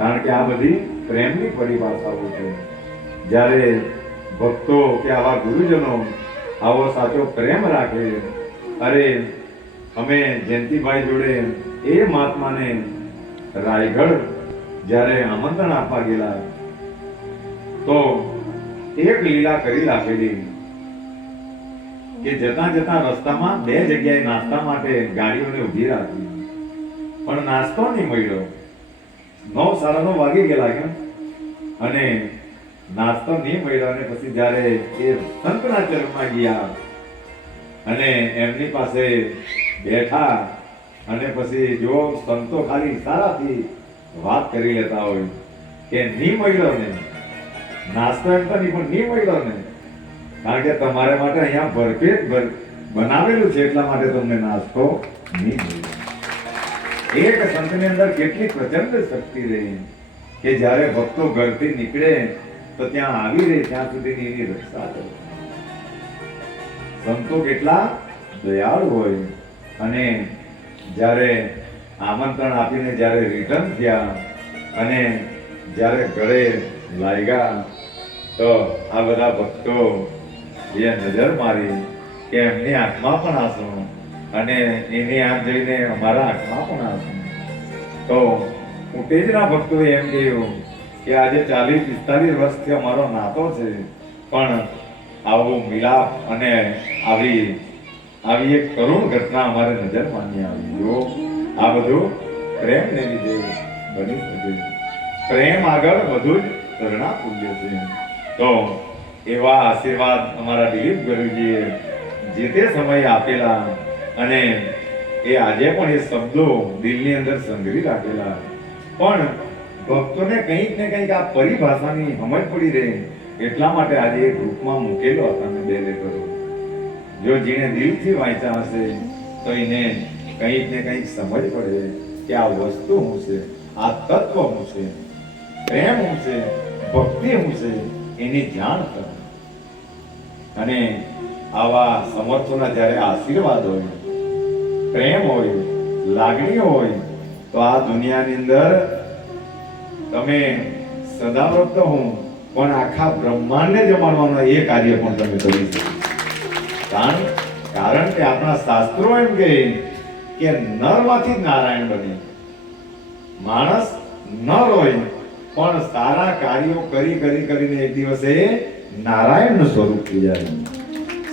કારણ કે આ બધી પ્રેમની પરિભાષાઓ છે. જ્યારે ભક્તો કે આવા ગુરુજનો આવો સાચો પ્રેમ રાખે, અરે, અમે જયંતિભાઈ જોડે એ મહાત્માને રાયગઢ જ્યારે આમંત્રણ આપવા ગયેલા, તો એક લીલા કરી રાખેલી કે જતા જતા રસ્તામાં બે જગ્યાએ નાસ્તા માટે ગાડીઓને ઊભી રાખી. પણ નાસ્તો નહીં મળ્યો. નવ સાડા નવ વાગી ગયેલા કેમ અને નાસ્તો નહીં મળ્યો અને પછી જ્યારે એ ચરણમાં ગયા અને એમની પાસે બેઠા અને પછી જો સંતો ખાલી સારાથી વાત કરી લેતા હોય કે નહીં મળ્યો ને, નાસ્તો એમ તો નહીં, પણ નહીં મળ્યો ને, કારણ કે તમારા માટે અહીંયા ભરપેટ ભર બનાવેલું છે એટલા માટે તમને નાસ્તો નહીં મળ્યો. એક સંતની અંદર કેટલી પ્રચંડ શક્તિ રહી. કે જ્યારે ભક્તો ઘરથી નીકળે, તો ત્યાં આવી રહે, ત્યાં સુધીની એની રક્ષા કરે. સંતો કેટલા દયાળુ હોય. અને જ્યારે આમંત્રણ આપીને જ્યારે રિટર્ન થયા, અને જ્યારે ઘરે લાગ્યા, તો આ બધા ભક્તો એ નજર મારી કે એમની આંખમાં પણ આંસુ અને એની આમ જઈને અમારા હાથમાં પણ આવશે તો હું તેજના ભક્તોએ એમ કહ્યું કે આજે ચાલીસ, પિસ્તાલીસ વર્ષથી અમારો નાતો છે, પણ આવો મિલાપ અને આવી આવી એક કરુણ ઘટના અમારે નજર માની આવી. જો આ બધું પ્રેમ ને લીધે બની શકે. પ્રેમ આગળ બધું જ ધરણા પૂજ્ય છે. તો એવા આશીર્વાદ અમારા દિલીપ ગુરુજીએ જે તે સમયે આપેલા અને એ આજે પણ એ શબ્દો દિલની અંદર સંઘરી રાખેલા પણ ભક્તોને કંઈક ને કંઈક આ પરિભાષાની સમજ પડી રહે. એટલા માટે આજે એક ગ્રુપમાં મૂકેલો હતા મેં બે લેખરો જો જેને દિલથી વાંચ્યા હશે, તો એને કંઈક ને કંઈક સમજ પડે કે આ વસ્તુ હું છે, આ તત્વ હું છે, પ્રેમ હું છે, ભક્તિ હું છે, એની જાણ કરો. અને આવા સમર્થોના જ્યારે આશીર્વાદ હોય પ્રેમ હોય, લાગણી હોય, તો આ દુનિયાની અંદર તમે સદાવ્રત તો હું પણ આખા બ્રહ્માંડને જમાડવાનો એ કાર્ય પણ તમે કરી શકો. કારણ કારણ કે આપણા શાસ્ત્રો એમ કહે કે નરમાંથી નારાયણ બને. માણસ નર હોય પણ સારા કાર્યો કરી કરી, કરીને એક દિવસે નારાયણનું સ્વરૂપ થઈ જાય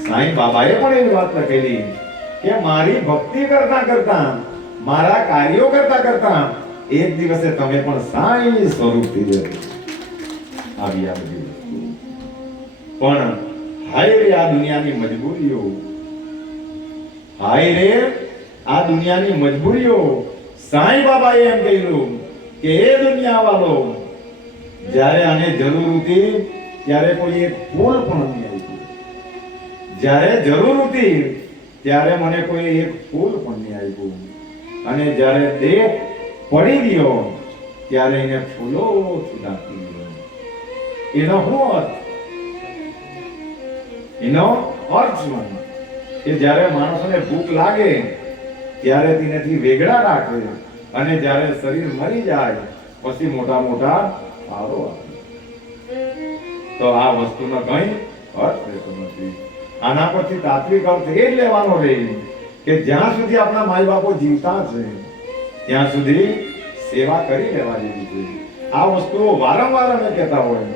સાંઈ બાબાએ પણ એવી વાત લખેલી કે મારી ભક્તિ કરતા કરતા, મારા કાર્યો કરતા કરતા, એક દિવસે તમે પણ સાંઈ સ્વરૂપ થઈ જશો આવી આ બધી પણ હાય રે આ દુનિયાની મજબૂરીઓ. હાય રે આ દુનિયાની મજબૂરીઓ. સાંઈ બાબાએ એમ કહ્યું કે એ દુનિયા વાળો જ્યારે આને જરૂર હતી, ત્યારે કોઈ એક ફૂલ પણ નહીં આવ્યું જ્યારે જરૂર હતી ત્યારે મને કોઈ એક ફૂલ પણ નહીં આવ્યું અને જ્યારે દેહ પડી ગયો, ત્યારે એને ફૂલો ઢાંકી ગયો. એનો શું અર્થ? એનો અર્થ શું કે જ્યારે માણસોને ભૂખ લાગે, ત્યારે તેનાથી વેગળા રાખે. અને જ્યારે શરીર મરી જાય, પછી મોટા મોટા ફાળો આપે. તો આ વસ્તુનો કંઈ અર્થ રહેતો નથી. આના પરથી તાત્વિક અર્થ એ જ લેવાનો રહે કે જ્યાં સુધી આપણા માય બાપો જીવતા છે, ત્યાં સુધી સેવા કરી લેવા જેવી છે આ વસ્તુઓ વારંવાર અમે કહેતા હોય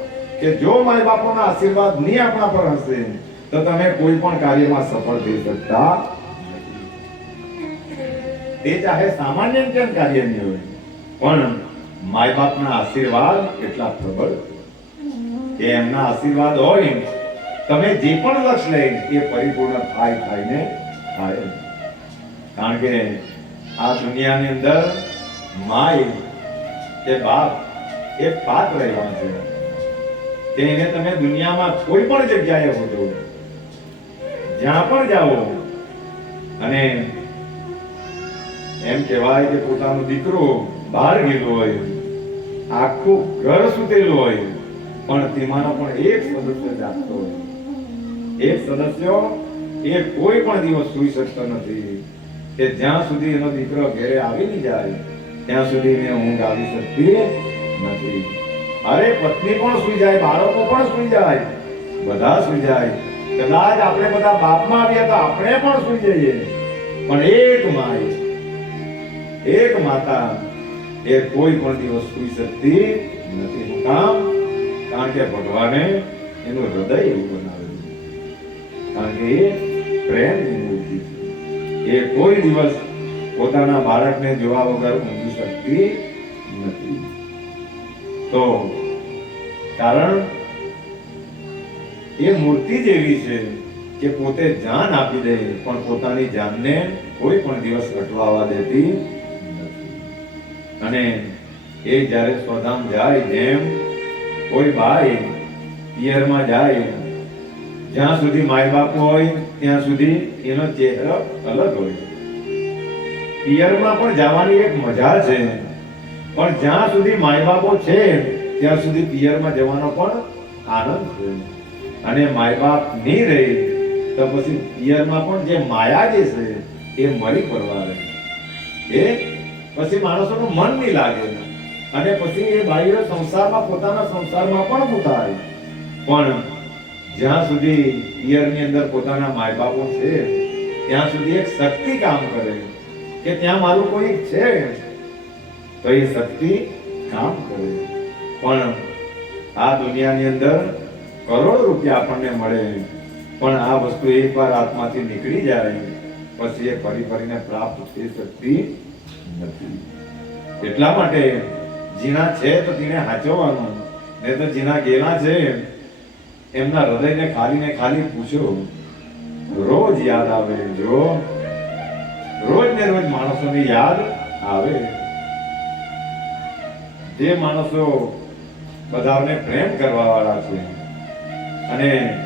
કે જો માય બાપોના આશીર્વાદ નહીં આપણા પર હશે, તો તમે કોઈ પણ કાર્યમાં સફળ થઈ શકતા. તે ચાહે સામાન્ય કેમ કાર્ય નહીં હોય, પણ માય બાપના આશીર્વાદ એટલા પ્રબળ કે એમના આશીર્વાદ હોય તમે જે પણ લક્ષ લે, એ પરિપૂર્ણ થાય થાય ને થાય કારણ કે આ દુનિયાની અંદર માય કે બાપ એ પાત્ર રહેવાનું છે. કે તમે દુનિયામાં કોઈ પણ જગ્યાએ હોજો. જ્યાં પણ જાઓ અને એમ કહેવાય કે પોતાનો દીકરો બહાર ગયેલો હોય, આખું ઘર સુતેલું હોય, પણ તેમાંનો પણ એક સદસ્ય જાગતો હોય. એક સદસ્યો એ કોઈ પણ દિવસ સુઈ શકતો નથી. કે જ્યાં સુધી એનો દીકરો ઘરે આવી નહીં જાય, ત્યાં સુધી એને ઊંઘ આવી શકતી નથી. અરે પત્ની પણ સુઈ જાય, બાળકો પણ સુઈ જાય, બધા સુઈ જાય. કદાચ આપણે બધા બાપમાં આવ્યા તો આપણે પણ સુઈ જઈએ. પણ એક માય, એક માતા એ કોઈ પણ દિવસ સુઈ શકતી નથી. કામ? કારણ કે ભગવાને એનું હૃદય એવું બનાવેલું કારણ કે એ પ્રેમની મૂર્તિ એ કોઈ દિવસ પોતાના બાળકને જોવા વગર ઊંઘી શકતી નથી. તો કારણ એ મૂર્તિ જ એવી છે કે પોતે જાન આપી દે, પણ પોતાની જાનને કોઈ પણ દિવસ અટવાવા દેતી અને એ જ્યારે સ્વધામ જાય, જેમ કોઈ બાઈ પિયરમાં જાય જ્યાં સુધી માય બાપ હોય, ત્યાં સુધી એનો ચહેરો અલગ હોય. પિયરમાં પણ જવાની એક મજા છે. પણ જ્યાં સુધી માય બાપો છે, ત્યાં સુધી પિયરમાં જવાનો પણ આનંદ છે. અને માય બાપ નહીં રહે, તો પછી પિયરમાં પણ જે માયા જે છે, એ મરી પડવા રહે. એ પછી માણસોનું મન નહીં લાગે. અને પછી એ બાઈઓ સંસારમાં, પોતાના સંસારમાં પણ ઉતારે પણ જ્યાં સુધી પિયરની અંદર પોતાના માય બાપો છે, ત્યાં સુધી એક શક્તિ કામ કરે કે ત્યાં મારું કોઈ છે. તો એ શક્તિ કામ કરે. પણ આ દુનિયાની અંદર કરોડો રૂપિયા આપણને મળે, પણ આ વસ્તુ એકવાર આત્માથી નીકળી જાય, પછી એ ફરી ફરીને પ્રાપ્ત થઈ શકતી નથી. એટલા માટે જીના છે તો તેને સાચવવાનું ને તો જીના ગેલા છે. એમના હૃદયને ખાલી ને ખાલી પૂછો રોજ યાદ આવે જો? રોજ ને રોજ માણસોની યાદ આવે? જે માણસો બધાને પ્રેમ કરવા વાળા છે અને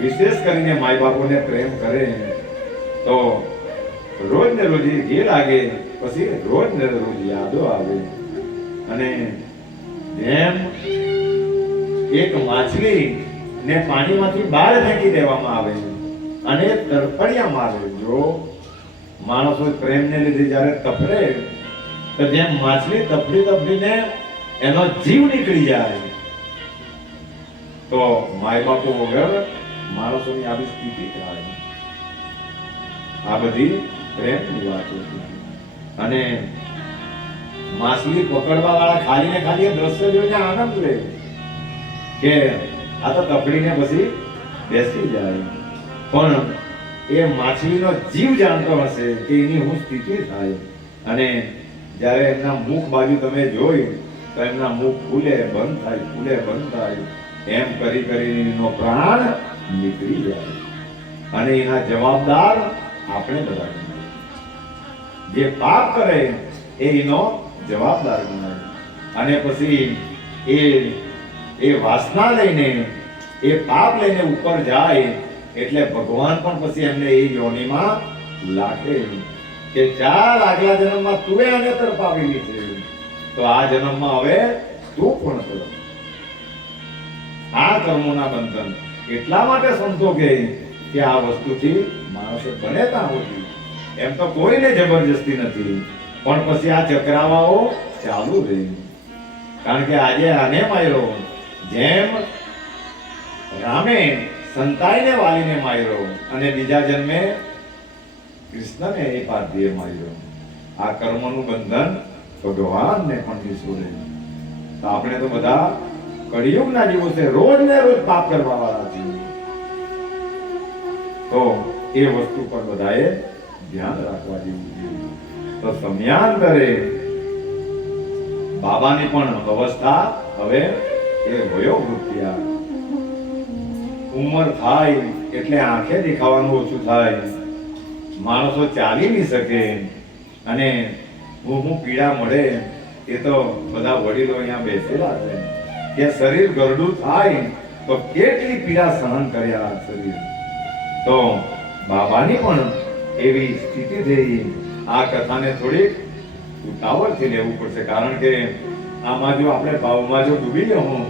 વિશેષ કરીને માય બાપોને પ્રેમ કરે, તો રોજ ને રોજ જે લાગે, પછી રોજ ને રોજ યાદો આવે. અને જેમ એક માછલી ને પાણીમાંથી બહાર ફેંકી દેવામાં આવે છે અને તરફડિયા મારે જો માણસો પ્રેમને લીધે જ્યારે તપડે તો જેમ માછલી તપડી તફડીને એનો જીવ નીકળી જાય. તો માય બાપો વગર માણસોની આવી સ્થિતિ થાય. આ બધી પ્રેમની વાતો અને માછલી પકડવા વાળા ખાલી ને ખાલી દ્રશ્ય જોઈને આનંદ લે. કે આ તો કપડીને પછી બેસી જાય. પણ એ માછલીનો જીવ જાણતો હશે કે એની હું સ્થિતિ થાય. અને જ્યારે એમના મુખ બાજુ તમે જોઈ તો એમના મુખ ખુલે બંધ થાય ખુલે બંધ થાય. એમ કરી કરીને એનો પ્રાણ નીકળી જાય. અને એના જવાબદાર આપણે બધા જે પાપ કરે, એ એનો જવાબદાર ગણાય. અને પછી એ એ વાસના લઈને, એ પાપ લઈને ઉપર જાય, એટલે ભગવાન પણ પછી એમને એ યોનિમાં લાગે કે ચાલ આગલા જન્મમાં તુએ આને તરફાવેલી છે. તો આ જન્મમાં હવે તું પણ તરફ આ કર્મોના બંધન. એટલા માટે સંતો કે કે આ વસ્તુથી માણસે બને ત્યાં હોતી એમ તો કોઈને જબરજસ્તી નથી. પણ પછી આ ચક્રાવાઓ ચાલુ રહી. કારણ કે આજે આને માર્યો. જેમ રામે સંતાઈને વાલીને માર્યો અને બીજા જન્મે કૃષ્ણને એ પાર્થીએ માર્યો. આ કર્મનું બંધન ભગવાનને પણ વિસુરે તો આપણે તો બધા કળિયુગના દિવસે રોજ ને રોજ પાપ કરવા વાળા છીએ. તો એ વસ્તુ પર બધાએ ધ્યાન રાખવા જેવું જોઈએ તો સમયાંતરે બાબાની પણ અવસ્થા હવે એ વયો વૃત્તિયા ઉંમર થાય એટલે આંખે દેખાવાનું ઓછું થાય. માણસો ચાલી નહીં શકે. અને હું હું પીડા મળે એ તો બધા વડીલો અહીંયા બેસેલા છે. કે શરીર ગરડું થાય તો કેટલી પીડા સહન કર્યા શરીર. તો બાબાની પણ એવી સ્થિતિ થઈ. આ કથાને થોડીક ઉતાવળથી લેવું પડશે. કારણ કે આમાં જો આપણે ભાવમાં જો ડૂબી જવું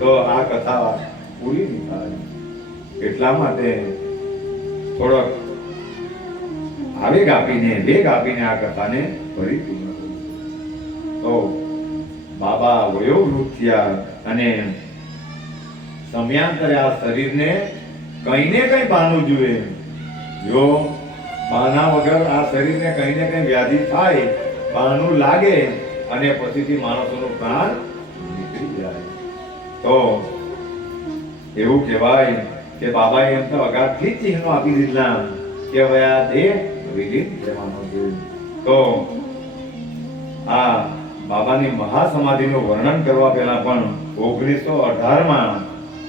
તો આ કથા પૂરી નહીં થાય. એટલા માટે થોડોક આવેગ આપીને વેગ આપીને આ કથાને પૂર્ણ તો બાબા વયોવૃદ્ધ થયા અને સમયાંતરે આ શરીરને કંઈ ને કંઈ બાનું જોઈએ જો બાના વગર આ શરીરને કંઈ ને કંઈ વ્યાધિ થાય, બાનું લાગે અને પછીથી માણસોનો પ્રાણ નીકળી જાય. તો એવું કહેવાય કે બાબાએ એમ તો અગાઉથી ચિહ્નો આપી દીધા કે હવે આ દેહ વિલીન થવાનો છે. તો આ બાબાની મહાસમાધિનું વર્ણન કરવા પહેલા પણ ઓગણીસો અઢારમાં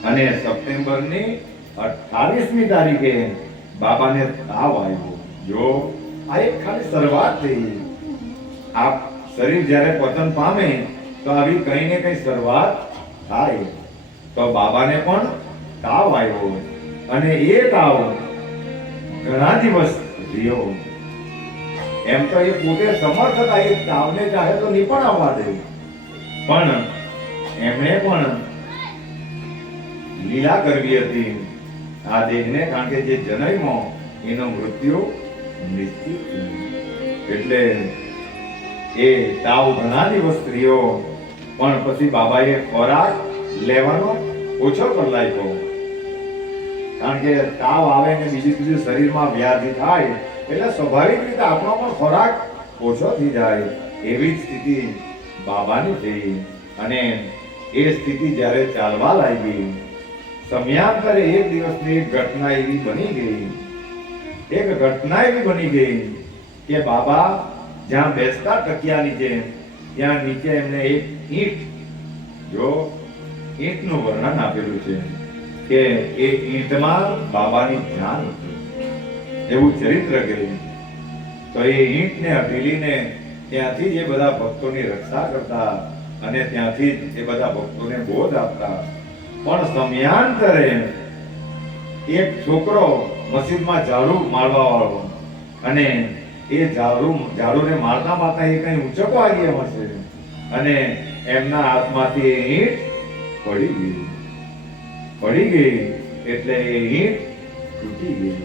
અને સપ્ટેમ્બરની અઠાવીસમી તારીખે બાબાને તાવ આવ્યો. જો આ એક ખાલી શરૂઆત થઈ. આ શરીર જ્યારે પતન પામે, તો આવી કઈ ને કઈ શરૂઆત થાય. તો બાબાને પણ તાવ આવ્યો અને એ તાવ ઘણા દિવસ રહ્યો. એમ તો એ પોતે સમર્થ હતા, એ તાવને ચાહે તો નહીં પણ આવવા દે. પણ એમણે પણ લીલા કરવી હતી આ દેહને, કારણ કે જે જનયમાં એનો મૃત્યુ નિશ્ચિત એટલે એ તાવ ઘણા દિવસ રહ્યો પણ પછી બાબાએ ખોરાક લેવાનો ઓછો પણ લાગ્યો. કારણ કે તાવ આવે ને બીજી બીજી શરીરમાં વ્યાધિ થાય, એટલે સ્વાભાવિક રીતે આપણો પણ ખોરાક ઓછો થઈ જાય. એવી જ સ્થિતિ બાબાની થઈ. અને એ સ્થિતિ જ્યારે ચાલવા લાગી, સમયાંતરે એક દિવસની ઘટના એવી બની ગઈ. એક ઘટના એવી બની ગઈ કે બાબા જ્યાં બેસતા ટકિયા નીચે ત્યાં નીચે એમને એક ઈંટ, જો ઈંટનું વર્ણન આપેલું છે કે એ ઈંટમાં બાબાની જાન એવું ચરિત્ર કર્યું તો એ ઈંટને હટેલીને ત્યાંથી જ એ બધા ભક્તોની રક્ષા કરતા અને ત્યાંથી જ એ બધા ભક્તોને બોધ આપતા. પણ સમયાંતરે એક છોકરો મસ્જિદમાં ઝાડુ મારવા વાળો અને એ ઝાડુ ઝાડુને મારતા મારતા એ કઈ ઊંચકો આવી ગયો હશે. અને એમના હાથમાંથી એ ઈંટ પડી ગઈ પડી ગઈ એટલે એ ઈંટ તૂટી ગઈ.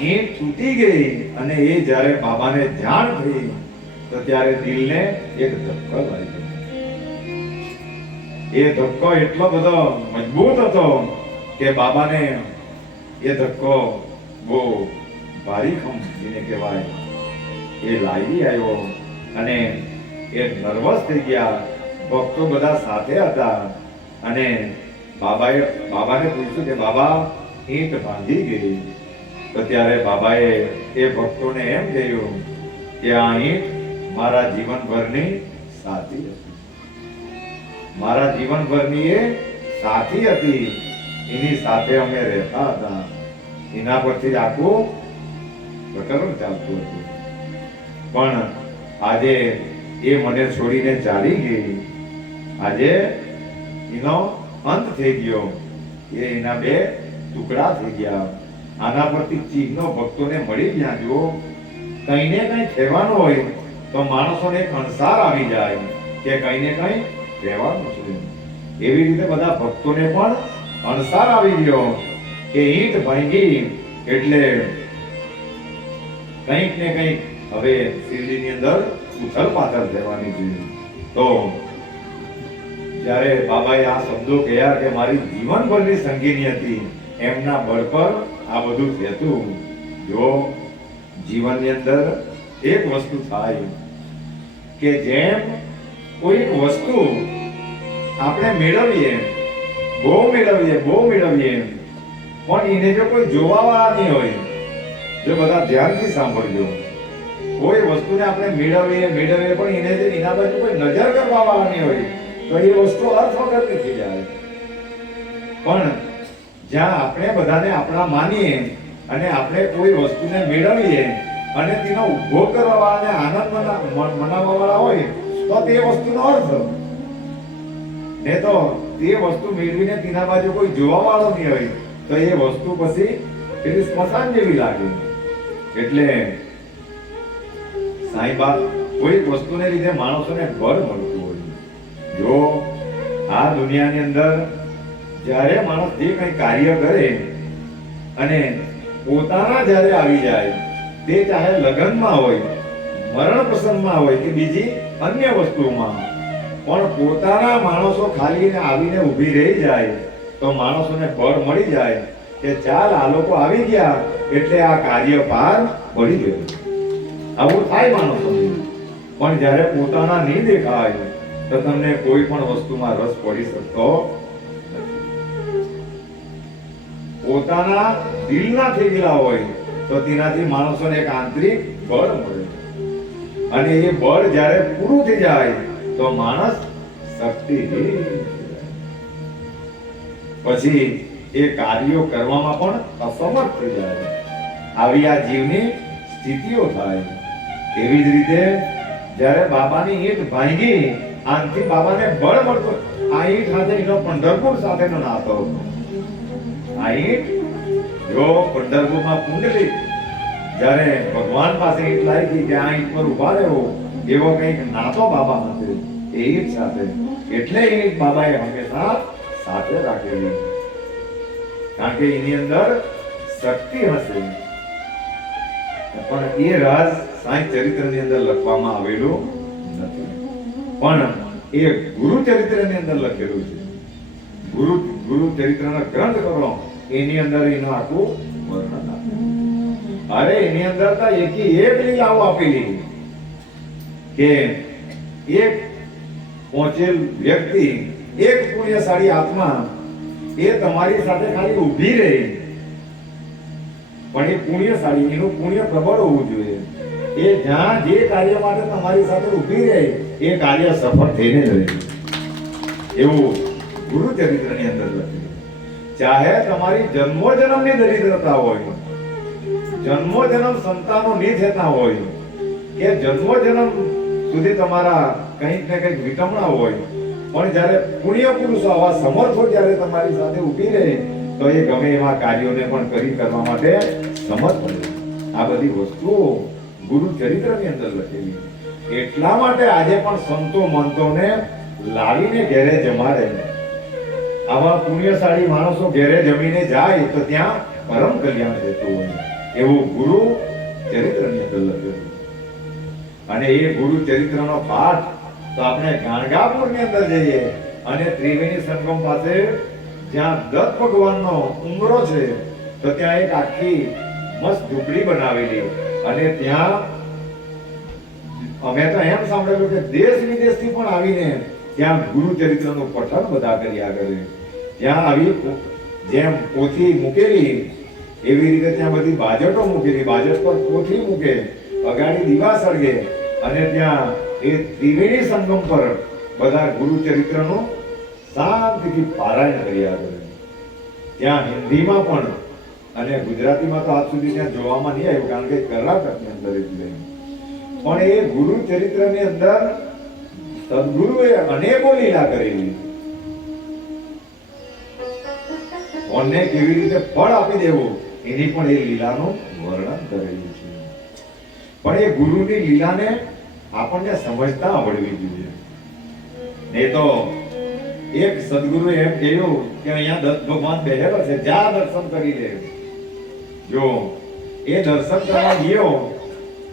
ઈંટ તૂટી ગઈ અને એ જ્યારે બાબાને જાણ થઈ, તો ત્યારે દિલને એક ધક્કો લાગ્યો. એ ધક્કો એટલો બધો મજબૂત હતો કે બાબાને એ ધક્કો બહુ ભારી જેને કહેવાય. એ લાવી આવ્યો અને એ નર્વસ થઈ ગયા. ભક્તો બધા સાથે હતા અને બાબાએ, બાબાને પૂછ્યું કે, બાબા, ઈંટ બાંધી ગઈ. તો ત્યારે બાબાએ એ ભક્તોને એમ કહ્યું કે, આ ઈંટ મારા જીવનભરની સાથી હતી. મારા જીવનભરની એ સાથી હતી. એની સાથે અમે રહેતા હતા. એના પરથી આખું પ્રકરણ ચાલતું હતું પણ આજે એ મને છોડીને ચાલી ગઈ. આજે એનો અંત થઈ ગયો. એ એના બે ટુકડા થઈ ગયા. આના પરથી ચિહ્નો ભક્તોને મળી ગયા. જો કઈ ને કઈ કહેવાનું હોય તો માણસોને એક અંસાર આવી જાય કે કઈ ને કઈ કહેવાનું છે. એવી રીતે બધા ભક્તોને પણ અણસાર આવી ગયો કે ઈંટ ભાંગી એટલે કંઈક ને કંઈક હવે શિરડીની અંદર ઉથલ પાથલ થવાની છે. તો જ્યારે બાબાએ આ શબ્દો કહ્યા કે મારી જીવનભરની સંગીની હતી, એમના બળ પર આ બધું થતું જો જીવનની અંદર એક વસ્તુ થાય કે જેમ કોઈ વસ્તુ આપણે મેળવીએ, બહુ મેળવીએ બહુ મેળવીએ, પણ એને જો કોઈ જોવા વાળા નહીં હોય જો બધા ધ્યાનથી સાંભળજો. કોઈ વસ્તુને આપણે મેળવીએ મેળવીએ પણ એને જે એના બાજુ કોઈ નજર કરવામાં આવવાની હોય, તો એ વસ્તુ અર્થ વગરની થઈ જાય. પણ જ્યાં આપણે બધાને આપણા માનીએ અને આપણે કોઈ વસ્તુને મેળવીએ અને તેનો ઉપભોગ કરવા વાળાને આનંદ મના- મનાવવા વાળા હોય, તો તે વસ્તુનો અર્થ. ને તો તે વસ્તુ મેળવીને તેના બાજુ કોઈ જોવા વાળો નહીં હોય, તો એ વસ્તુ પછી પેલી સ્મશાન જેવી લાગે. એટલે સાંઈબા કોઈ વસ્તુને લીધે માણસોને બળ મળતું હોય. જો આ દુનિયાની અંદર જ્યારે માણસ જે કંઈ કાર્ય કરે અને પોતાના જ્યારે આવી જાય, તે ચાહે લગ્નમાં હોય, મરણ પ્રસંગમાં હોય કે બીજી અન્ય વસ્તુમાં, પણ પોતાના માણસો ખાલીને આવીને ઊભી રહી જાય, તો માણસોને બળ મળી જાય કે ચાલ આ લોકો આવી ગયા એટલે આ કાર્ય પાર પડી ગયું. આવું થાય માણસો પણ જ્યારે પોતાના નહીં દેખાય, તો તમને કોઈ પણ વસ્તુમાં રસ પડી શકતો પોતાના દિલના થઈ ગયેલા હોય, તો તેનાથી માણસોને એક આંતરિક બળ મળે. અને એ બળ જ્યારે પૂરું થઈ જાય, તો માણસ શક્તિ પછી એ કાર્યો કરવામાં પણ અસમર્થ થઈ જાય. આવી આ જીવની સ્થિતિઓ થાય. એવી જ રીતે જ્યારે બાબાની ઈંટ ભાંગી, આનથી બાબાને બળ મળતો આ ઈંટ સાથે એનો પંઢરપુર સાથેનો નાતો. હતો આ ઈંટ જો પંઢરપુરમાં કુંડલી, જ્યારે ભગવાન પાસે ઈંટ લાગી કે આ ઈંટ પર ઊભા રહેવો, એવો કંઈક નાતો બાબા સાથે એ ઈંટ સાથે. એટલે એ બાબાએ હંમેશા સાથે રાખેલી. કારણ કે એની અંદર શક્તિ હશે. પણ એ રાજ સાંઈ ચરિત્રની અંદર લખવામાં આવેલું નથી. પણ એ ગુરુ ચરિત્રની અંદર લખેલું છે. ગુરુ ગુરુ ચરિત્રના ગ્રંથ કરો એની અંદર એનું આખું વર્ણન અરે, એની અંદર તો એકી એક લીલાઓ આપેલી. કે એક પહોંચેલ વ્યક્તિ, એક પુણ્યશાળી આત્મા, એ તમારી સાથે ખાલી ઊભી રહી. પણ એ પુણ્યશાળી એનું પુણ્ય પ્રબળ હોવું જોઈએ. એ જ્યાં જે કાર્ય માટે તમારી સાથે ઊભી રહે, એ કાર્ય સફળ થઈને રહે. એવું ગુરુ ચરિત્રની અંદર લખેલું ચાહે તમારી જન્મો જન્મની દરિદ્રતા હોય જન્મો જન્મ સંતાનો નહીં થતા હોય, કે જન્મો જન્મ સુધી તમારા કંઈક ને કંઈક વિટમણા હોય, પણ જ્યારે પુણ્ય પુરુષો આવા સમર્થો જ્યારે તમારી સાથે ઊભી રહે, તો એ ગમે એવા કાર્યોને પણ કરી કરવા માટે સમર્થ બને આ બધી વસ્તુઓ ગુરુ ચરિત્રની અંદર લખેલી. એટલા માટે આજે પણ સંતો મંતોને લાવીને ઘેરે જમાડે આવા પુણ્યશાળી માણસો ઘેરે જમીને જાય તો ત્યાં પરમ કલ્યાણ રહેતું હોય એવું ગુરુ ચરિત્રની અંદર લખેલું અને એ ગુરુ ચરિત્રનો પાઠ તો આપણે ગાણગાપુરની અંદર જઈએ અને ત્રિવેણી સંગમ પાસે જ્યાં દત્ત ભગવાનનો ઉમરો છે, તો ત્યાં એક આખી મસ્ત ઝૂંપડી બનાવેલી. અને ત્યાં અમે તો એમ સાંભળેલું કે દેશ વિદેશથી પણ આવીને ત્યાં ગુરુ ચરિત્રનું પઠન બધા કર્યા કરે ત્યાં આવી જેમ પોથી મૂકેલી, એવી રીતે ત્યાં બધી બાજટો મૂકેલી. બાજટ પર પોથી મૂકે, અગાડી દીવા સળગે, અને ત્યાં એ ત્રિવેણી સંગમ પર બધા ગુરુ ચરિત્રનું શાંતિથી પારાયણ કર્યા કરે ત્યાં હિન્દીમાં પણ અને ગુજરાતીમાં તો આજ સુધી ત્યાં જોવામાં નહીં આવ્યું, કારણ કે કર્ણાટકની અંદર એટલે પણ એ ગુરુ ચરિત્રની અંદર સદગુરુએ અનેકો લીલા કરેલી કોને કેવી રીતે ફળ આપી દેવું, એની પણ એ લીલાનું વર્ણન કરેલું છે. પણ એ ગુરુની લીલાને આપણને સમજતા આવડવી જોઈએ. નહીં તો એક સદગુરુ એમ કહ્યું કે અહીંયા દત્ત ભગવાન બેહેલો છે જ્યાં દર્શન કરી લે. જો એ દર્શન કરવા ગયો,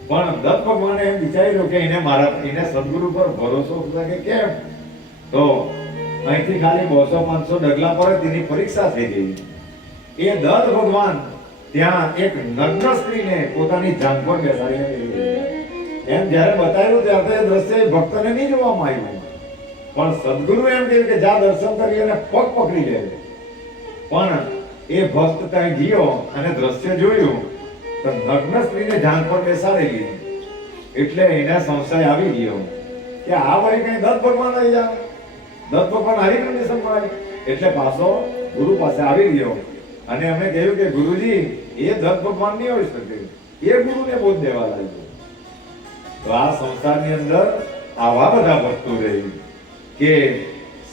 પણ દત્ત ભગવાને એમ વિચાર્યું કે એને મારા એને સદગુરુ પર ભરોસો કે કેમ? તો અહીંથી ખાલી બસો પાંચસો ડગલા પર તેની પરીક્ષા થઈ ગઈ. એ દત્ત ભગવાન ત્યાં એક નગ્ન સ્ત્રીને પોતાની જાંગ પર બેસાડીને એમ જ્યારે બતાવ્યું ત્યારે એ દ્રશ્ય ભક્તને નહીં જોવામાં આવ્યું. પણ સદગુરુ એમ કહ્યું કે જા દર્શન કરી અને પગ પકડી લે. પણ એ ભક્ત ત્યાં ગયો અને દ્રશ્ય જોયું, તો નગ્ન સ્ત્રીને જાંગ પર બેસાડેલી એટલે એના સંશય આવી ગયો કે આ વળી કઈ દત્ત ભગવાન આવી જાવ દત્ત ભગવાન આવી કન્ડિશન પર એટલે પાછો ગુરુ પાસે આવી ગયો અને અમે કહ્યું કે ગુરુજી, એ દત્ત ભગવાન નહીં હોઈ શકે. એ ગુરુને બોધ દેવા લાગ્યો. તો આ સંસારની અંદર આવા બધા ભક્તો રહી કે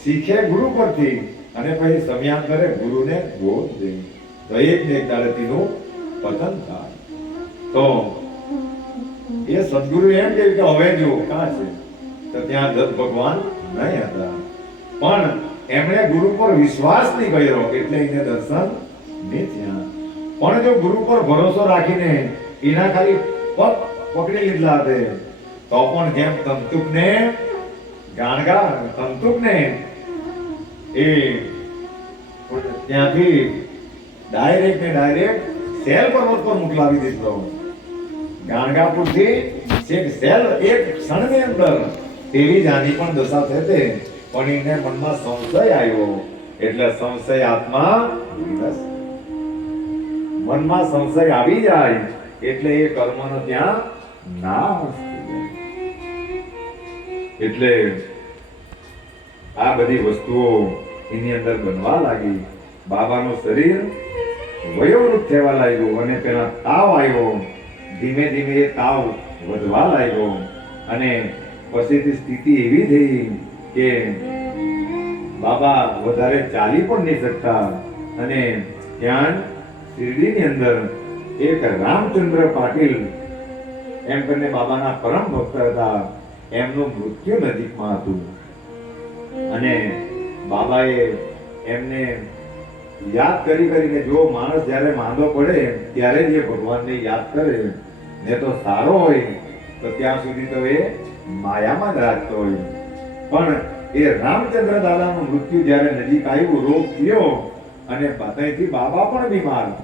શીખે ગુરુ પરથી અને પછી સમયાંતરે ગુરુને બોધ દેવી. તો એક ને એક પતન થાય. તો એ સદગુરુ એમ કે હવે જો કાં છે? તો ત્યાં દત્ત ભગવાન નહીં હતા. પણ એમણે ગુરુ પર વિશ્વાસ નહીં કર્યો, એટલે એને દર્શન નહીં થયા. પણ જો ગુરુ પર ભરોસો રાખીને એના ખાલી પગ પકડી લીધા તે તો પણ જેમ તંતુકને ગાણગા તંતુકને એ ત્યાંથી ડાયરેક્ટ ને ડાયરેક્ટ સેલ પર્વત પર મોકલાવી દીધો. ગાણગાપુરથી છેક સેલ એક ક્ષણની અંદર તેવી જાની પણ દશા થશે પણ એને મનમાં સંશય આવ્યો. એટલે સંશય આત્મા મનમાં સંશય આવી જાય, એટલે એ કર્મનો ત્યાં નાશ એટલે આ બધી વસ્તુઓ એની અંદર બનવા લાગી. બાબાનું શરીર વયોવૃદ્ધ થવા લાગ્યું અને પેલા તાવ આવ્યો. ધીમે ધીમે એ તાવ વધવા લાગ્યો. અને પછીથી સ્થિતિ એવી થઈ કે બાબા વધારે ચાલી પણ નહીં શકતા. અને ત્યાં શિરડીની અંદર એક રામચંદ્ર પાટીલ એમ કરીને બાબાના પરમ ભક્ત હતા. એમનું મૃત્યુ નજીકમાં હતું. અને બાબાએ એમને યાદ કરી કરીને જો માણસ જ્યારે માંદો પડે, ત્યારે જ એ ભગવાનને યાદ કરે. ને તો સારો હોય, તો ત્યાં સુધી તો એ માયામાં જ રાખતો હોય. પણ એ રામચંદ્ર દાદાનું મૃત્યુ જ્યારે નજીક આવ્યું, રોગ થયો, અને ત્યાંથી બાબા પણ બીમાર.